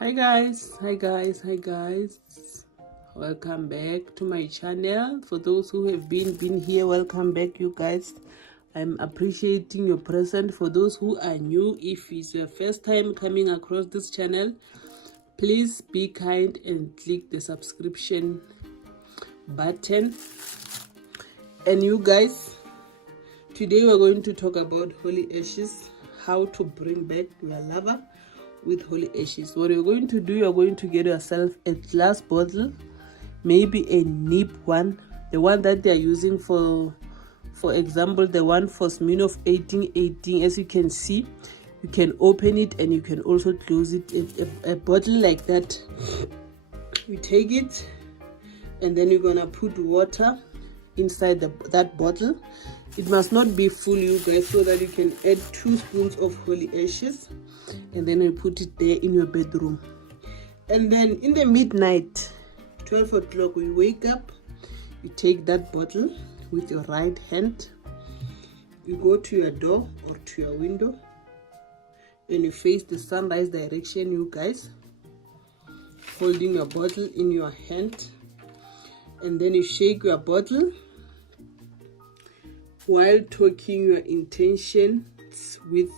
Hi guys, welcome back to my channel. For those who have been here, welcome back, you guys. I'm appreciating your presence. For those who are new, if it's your first time coming across this channel, please be kind and click the subscription button. And you guys, today we're going to talk about Holyashes, how to bring back your lover with Holyashes. What you're going to do, you're going to get yourself a glass bottle, maybe a nip one, the one that they are using for example, the one for Smirnoff 1818. As you can see, you can open it and you can also close it. A bottle like that, you take it and then you're gonna put water inside that bottle. It must not be full, you guys, so that you can add 2 spoons of Holyashes, and then you put it there in your bedroom. And then in the midnight, 12 o'clock, when you wake up, you take that bottle with your right hand, you go to your door or to your window, and you face the sunrise direction, you guys, holding your bottle in your hand. And then you shake your bottle while talking your intentions with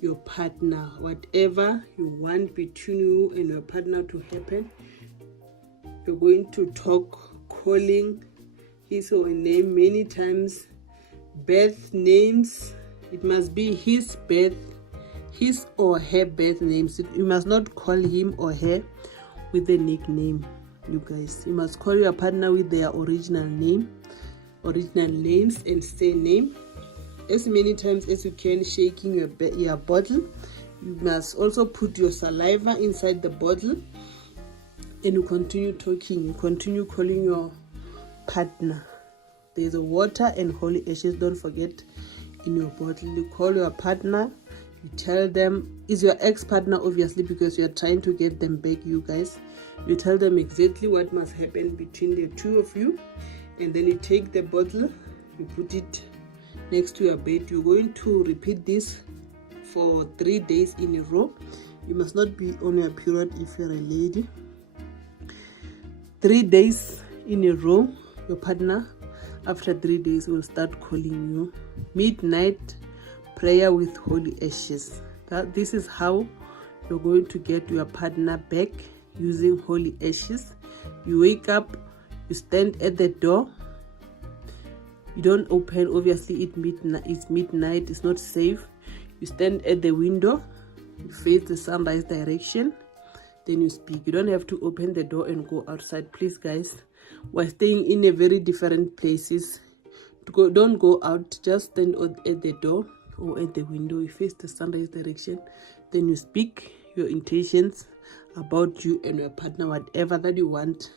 your partner. Whatever you want between you and your partner to happen, you're going to talk, calling his or her name many times, birth names. It must be his or her birth names. You must not call him or her with a nickname, you guys. You must call your partner with their original names and surname as many times as you can, shaking your bottle. You must also put your saliva inside the bottle, and you continue talking, you continue calling your partner. There's a water and Holyashes, don't forget, in your bottle. You call your partner, you tell them, is your ex-partner obviously, because you are trying to get them back, you guys. You tell them exactly what must happen between the two of you, and then you take the bottle, you put it next to your bed. You're going to repeat this for 3 days in a row. You must not be on your period if you're a lady. 3 days in a row. Your partner, after 3 days, will start calling you. Midnight prayer with Holyashes. This is how you're going to get your partner back, using Holyashes. You wake up, you stand at the door. You don't open, obviously it's midnight, it's not safe. You stand at the window, you face the sunrise direction, then you speak. You don't have to open the door and go outside. Please guys, we're staying in a very different places. Don't go out, just stand at the door or at the window. You face the sunrise direction, then you speak your intentions about you and your partner, whatever that you want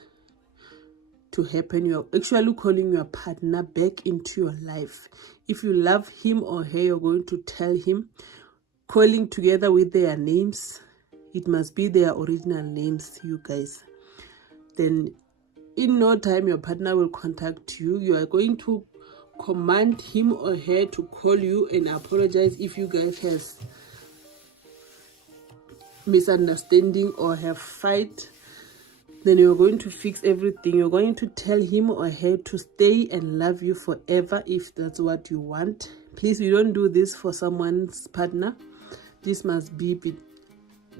to happen. You're actually calling your partner back into your life. If you love him or her, you're going to tell him, calling together with their names. It must be their original names, you guys. Then in no time your partner will contact you. You are going to command him or her to call you and apologize if you guys have misunderstanding or have fight. Then you're going to fix everything. You're going to tell him or her to stay and love you forever if that's what you want. Please, you don't do this for someone's partner. This must be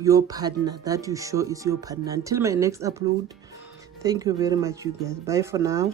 your partner that you show is your partner. Until my next upload, thank you very much, you guys. Bye for now.